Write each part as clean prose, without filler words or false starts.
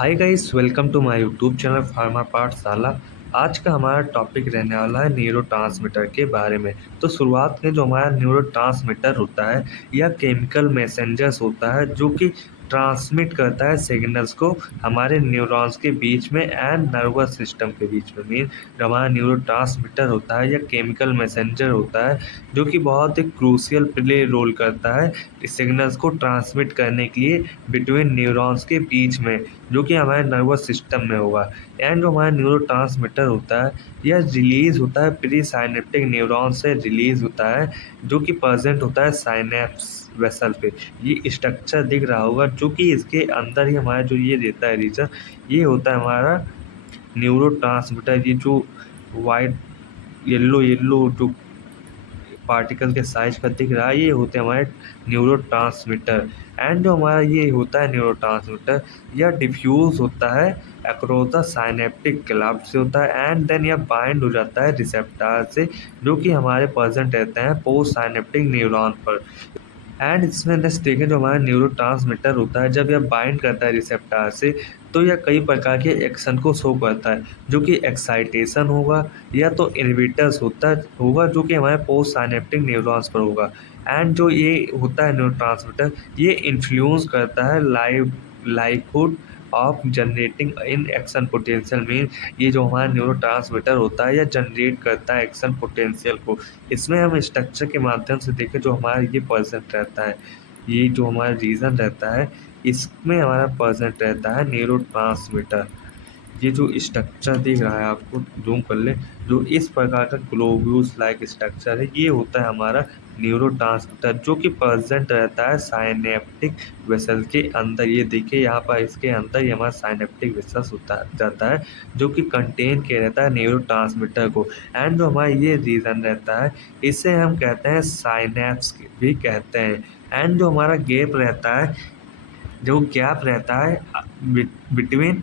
Hi guys, welcome to my YouTube channel pharma Pathshala. आज का हमारा टॉपिक रहने वाला है न्यूरोट्रांसमीटर के बारे में। तो शुरुआत में जो हमारा न्यूरोट्रांसमीटर होता है या केमिकल मैसेंजर्स होता है जो कि ट्रांसमिट करता है सिग्नल्स को हमारे न्यूरॉन्स के बीच में एंड नर्वस सिस्टम के बीच में। मीन जो हमारा न्यूरोट्रांसमीटर होता है या केमिकल मैसेंजर होता है जो कि बहुत ही क्रूशियल प्ले रोल करता है इस सिग्नल्स को ट्रांसमिट करने के लिए बिटवीन न्यूरॉन्स के बीच में, जो कि हमारे नर्वस सिस्टम में होगा। एंड जो हमारा न्यूरोट्रांसमीटर होता है यह रिलीज होता है प्री साइनेप्टिक न्यूरॉन से रिलीज होता है, जो कि प्रेजेंट होता है साइनेप्स वेसल पे। ये स्ट्रक्चर दिख रहा होगा जो कि इसके अंदर ही हमारा जो ये रहता है रीजन, ये होता है हमारा न्यूरोट्रांसमीटर। ये जो वाइट येलो येलो जो पार्टिकल के साइज का दिख रहा है ये होते हैं हमारे न्यूरोट्रांसमीटर। एंड जो हमारा ये होता है न्यूरोट्रांसमीटर यह डिफ्यूज होता है अक्रॉस द साइनेप्टिक क्लब से होता है एंड देन यह बाइंड हो जाता है रिसेप्टर से, जो कि हमारे प्रेजेंट रहते हैं पोस्ट साइनेप्टिक न्यूरॉन पर। एंड इसमें नेक्स्ट देखें जो हमारा न्यूरोट्रांसमीटर होता है जब यह बाइंड करता है रिसेप्टर से तो यह कई प्रकार के एक्शन को शो करता है, जो कि एक्साइटेशन होगा या तो इनहिबिटर्स होगा जो कि हमारे पोस्ट साइनेप्टिक न्यूरॉन्स पर होगा। एंड जो ये होता है न्यूरोट्रांसमीटर ये इन्फ्लुएंस करता है livelihood of generating in action potential. Mean ये जो हमारा न्यूरोट्रांसमीटर होता है यह जनरेट करता है एक्शन पोटेंशियल को। इसमें हम स्ट्रक्चर के माध्यम से देखें जो हमारा ये प्रेजेंट रहता है, ये जो हमारा रीजन रहता है इसमें हमारा प्रेजेंट रहता है न्यूरोट्रांसमीटर। ये जो स्ट्रक्चर दिख रहा है आपको जूम कर ले, जो इस प्रकार का ग्लोब्यूल्स लाइक स्ट्रक्चर है ये होता है हमारा न्यूरोट्रांसमीटर, जो कि प्रेजेंट रहता है साइनेप्टिक वेसल के अंदर। ये देखिए यहाँ पर इसके अंदर ये हमारा साइनेप्टिक वेसल्स होता जाता है जो कि कंटेन किया रहता है न्यूरोट्रांसमीटर को। एंड जो हमारा ये रीजन रहता है इसे हम कहते हैं साइनेप्स भी कहते हैं। एंड जो हमारा गैप रहता है between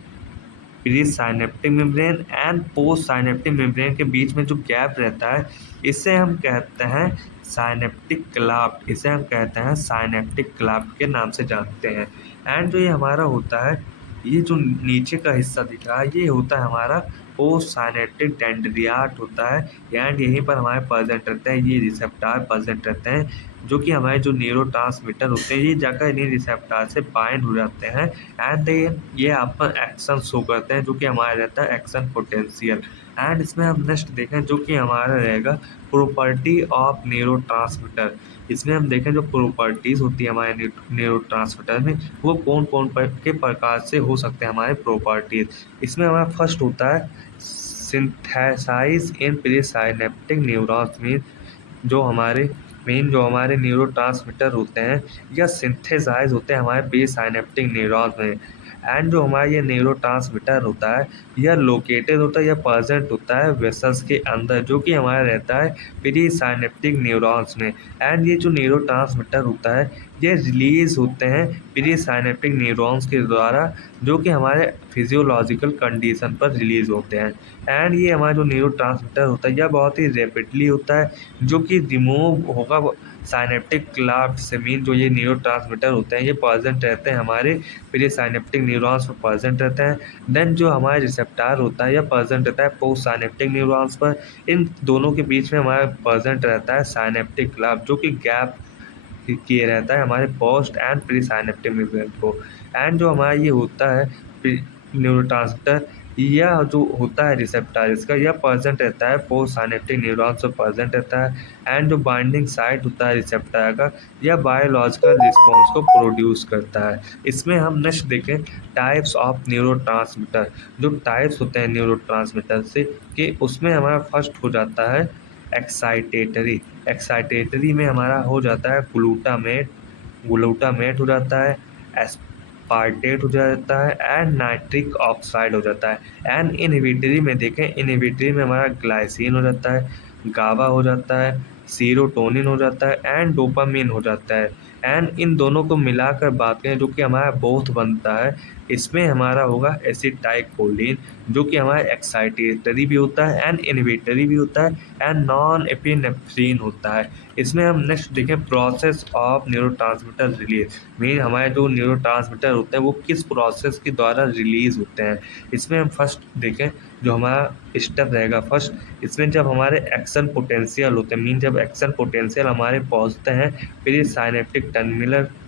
pre synaptic membrane and post synaptic membrane के बीच में जो गैप रहता है इसे हम कहते हैं साइनेप्टिक क्लाफ्ट। इसे हम कहते हैं साइनेप्टिक क्लाफ्ट के नाम से जानते हैं। एंड जो ये हमारा होता है ये जो नीचे का हिस्सा दिख रहा है ये होता है हमारा पोस्ट साइनेप्टिक डेंड्रियाट होता है। एंड यहीं पर हमारे प्रेजेंट रहते हैं ये रिसेप्टर प्रेजेंट रहते हैं, जो कि हमारे जो न्यूरोट्रांसमीटर होते हैं ये जाकर इन्हीं रिसेप्टर से बाइंड हो जाते हैं एंड ये आपका एक्शन शो करते हैं, जो कि हमारा रहता है एक्शन पोटेंशियल। एंड इसमें हम नेक्स्ट देखें जो कि हमारा रहेगा प्रॉपर्टी ऑफ न्यूरोट्रांसमीटर। इसमें हम देखें जो प्रॉपर्टीज़ होती है हमारे न्यूरोट्रांसमीटर में वो कौन कौन के प्रकार से हो सकते हैं हमारे प्रॉपर्टीज़। इसमें हमारा फर्स्ट होता है synthesise in presynaptic neurons. Mean जो हमारे न्यूरोट्रांसमीटर होते हैं या सिंथेसाइज होते हैं हमारे प्री साइनेप्टिक न्यूरॉन्स में। एंड जो हमारा ये न्यूरोट्रांसमीटर होता है यह लोकेटेड होता है या प्रेजेंट होता है वेसल्स के अंदर, जो कि हमारा रहता है प्री साइनेप्टिक न्यूरॉन्स में। एंड ये जो न्यूरोट्रांसमीटर होता है ये रिलीज होते हैं प्री साइनेप्टिक न्यूरॉन्स के द्वारा, जो कि हमारे फिजियोलॉजिकल कंडीशन पर रिलीज होते हैं। एंड ये हमारा जो न्यूरोट्रांसमीटर होता है यह बहुत ही रैपिडली होता है, जो कि रिमूव होगा साइनेप्टिक क्लाफ्ट से। मीन जो ये न्यूरोट्रांसमीटर होते हैं ये प्रेजेंट रहते हैं हमारे प्री साइनेप्टिक न्यूरॉन्स पर प्रेजेंट रहते हैं। देन जो हमारा रिसेप्टर होता है यह प्रेजेंट रहता है पोस्ट साइनेप्टिक न्यूरॉन्स पर। इन दोनों के बीच में हमारा प्रेजेंट रहता है साइनेप्टिक क्लाफ्ट, जो कि गैप किए रहता है हमारे post and pre synaptic membrane को। एंड जो हमारा ये होता है न्यूरोट्रांसमीटर यह जो होता है रिसेप्टर इसका यह प्रेजेंट रहता है पोस्ट साइनेप्टिक न्यूरॉन्स पर प्रेजेंट रहता है। एंड जो बाइंडिंग साइट होता है रिसेप्टर का यह बायोलॉजिकल रिस्पॉन्स को प्रोड्यूस करता है। इसमें हम नेक्स्ट देखें टाइप्स ऑफ न्यूरोट्रांसमीटर। जो टाइप्स होते हैं न्यूरोट्रांसमीटर से कि उसमें हमारा फर्स्ट हो जाता है एक्साइटेटरी। एक्साइटेटरी में हमारा हो जाता है ग्लूटामेट हो जाता है, एस्पार्टेट हो जाता है एंड नाइट्रिक ऑक्साइड हो जाता है। एंड इनहिबिटरी में देखें इनहिबिटरी में हमारा ग्लाइसिन हो जाता है, गाबा हो जाता है, सीरोटोनिन हो जाता है एंड डोपामिन हो जाता है। एंड इन दोनों को मिलाकर बात करें जो कि हमारा बोथ बनता है, इसमें हमारा होगा एसिटाइलकोलिन, जो कि हमारा एक्साइटेटरी भी होता है एंड इनहिबिटरी भी होता है एंड नॉन एपिनेफ्रिन होता है। इसमें हम नेक्स्ट देखें process of neurotransmitter release, mean हमारे जो न्यूरोट्रांसमीटर होते हैं वो किस प्रोसेस के द्वारा रिलीज होते हैं। इसमें हम फर्स्ट देखें जो हमारा स्टेप रहेगा फर्स्ट, इसमें जब हमारे एक्शन पोटेंशियल होते हैं, मीन जब एक्शन पोटेंशियल हमारे पहुंचते हैं फिर ये साइनेप्टिक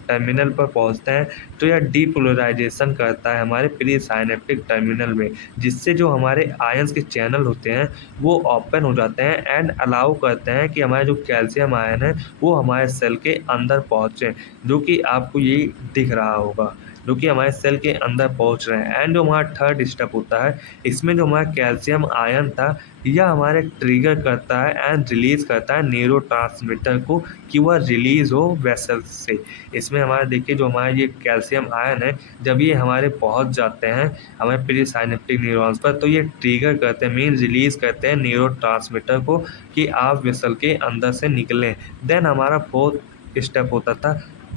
टर्मिनल पर पहुंचते हैं तो यह डीपोलराइजेशन करता है हमारे प्री साइनेप्टिक टर्मिनल में, जिससे जो हमारे आयंस के चैनल होते हैं वो ओपन हो जाते हैं एंड अलाउ करते हैं कि हमारे जो कैल्शियम आयन है वो हमारे सेल के अंदर पहुँचे, जो कि आपको ये दिख रहा होगा, जो कि हमारे सेल के अंदर पहुंच रहे हैं। एंड जो हमारा थर्ड स्टेप होता है, इसमें जो हमारा कैल्शियम आयन था यह हमारे ट्रिगर करता है एंड रिलीज करता है न्यूरोट्रांसमीटर को कि वह रिलीज हो वेसल से। इसमें हमारा देखिए जो हमारा ये कैल्शियम आयन है जब ये हमारे पहुंच जाते हैं हमारे प्री साइनेप्टिक न्यूरॉन्स पर तो ये ट्रिगर करते हैं, मीन रिलीज करते हैं न्यूरोट्रांसमीटर को कि आप वेसल के अंदर से निकलें। देन हमारा फोर्थ स्टेप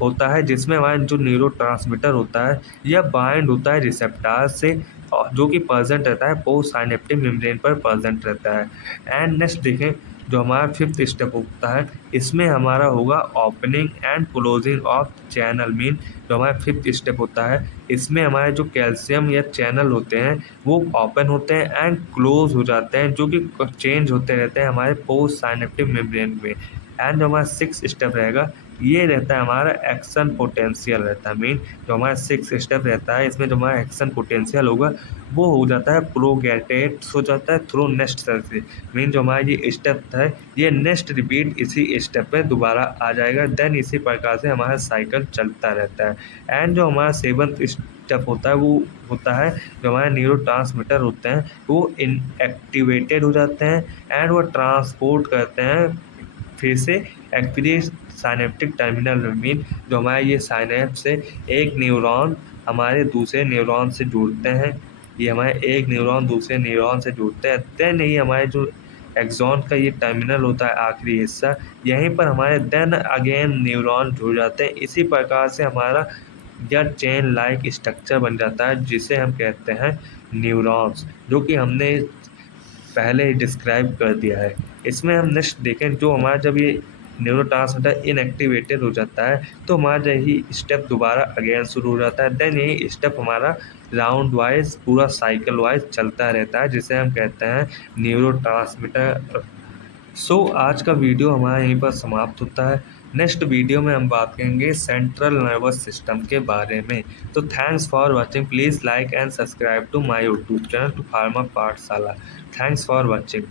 होता है जिसमें हमारा जो न्यूरोट्रांसमीटर होता है यह बाइंड होता है रिसेप्टर से जो कि प्रेजेंट रहता है पोस्ट साइनेप्टिक मेम्ब्रेन पर प्रेजेंट रहता है। एंड नेक्स्ट देखें जो हमारा फिफ्थ स्टेप होता है, इसमें हमारा होगा opening and closing of channel, mean जो हमारा फिफ्थ स्टेप होता है इसमें हमारे जो कैल्शियम या चैनल होते हैं वो ओपन होते हैं एंड क्लोज हो जाते हैं, जो कि चेंज होते रहते हैं हमारे पोस्ट साइनेप्टिक मेम्ब्रेन में। एंड जो हमारा सिक्स स्टेप रहेगा ये रहता है हमारा एक्शन पोटेंशियल रहता है, मीन जो हमारा सिक्स स्टेप रहता है इसमें जो हमारा एक्शन पोटेंशियल होगा वो हो जाता है प्रोगेटेड हो जाता है थ्रू नेक्स्ट सेल से, मीन जो हमारा ये स्टेप है ये नेक्स्ट रिपीट इसी स्टेप पे दोबारा आ जाएगा। देन इसी प्रकार से हमारा साइकिल चलता रहता है। एंड जो हमारा सेवंथ स्टेप होता है वो होता है जो हमारे न्यूरोट्रांसमीटर होते हैं वो इनएक्टिवेटेड हो जाते हैं एंड वो ट्रांसपोर्ट करते हैं फिर से एक्टिवेट साइनेप्टिक टर्मिनल में, मीन जो हमारा ये साइनेप्स से एक न्यूरॉन हमारे दूसरे न्यूरॉन से जुड़ते हैं, ये हमारे एक न्यूरॉन दूसरे न्यूरॉन से जुड़ते हैं। देन यही हमारे जो एक्सॉन का ये टर्मिनल होता है आखिरी हिस्सा, यहीं पर हमारे देन अगेन न्यूरॉन जुड़ जाते हैं। इसी प्रकार से हमारा यह चेन लाइक स्ट्रक्चर बन जाता है जिसे हम कहते हैं न्यूरॉन्स, जो कि हमने पहले ही डिस्क्राइब कर दिया है। इसमें हम नेक्स्ट देखें जो हमारा जब ये न्यूरोट्रांसमीटर इनएक्टिवेटेड हो जाता है तो हमारा यही स्टेप दोबारा अगेन शुरू हो जाता है। देन यही स्टेप हमारा राउंड वाइज पूरा साइकिल वाइज चलता रहता है जिसे हम कहते हैं न्यूरोट्रांसमीटर। सो आज का वीडियो हमारा यहीं पर समाप्त होता है। नेक्स्ट वीडियो में हम बात करेंगे सेंट्रल नर्वस सिस्टम के बारे में। तो thanks for watching, please like and subscribe to my YouTube channel to pharma Pathshala. Thanks for watching.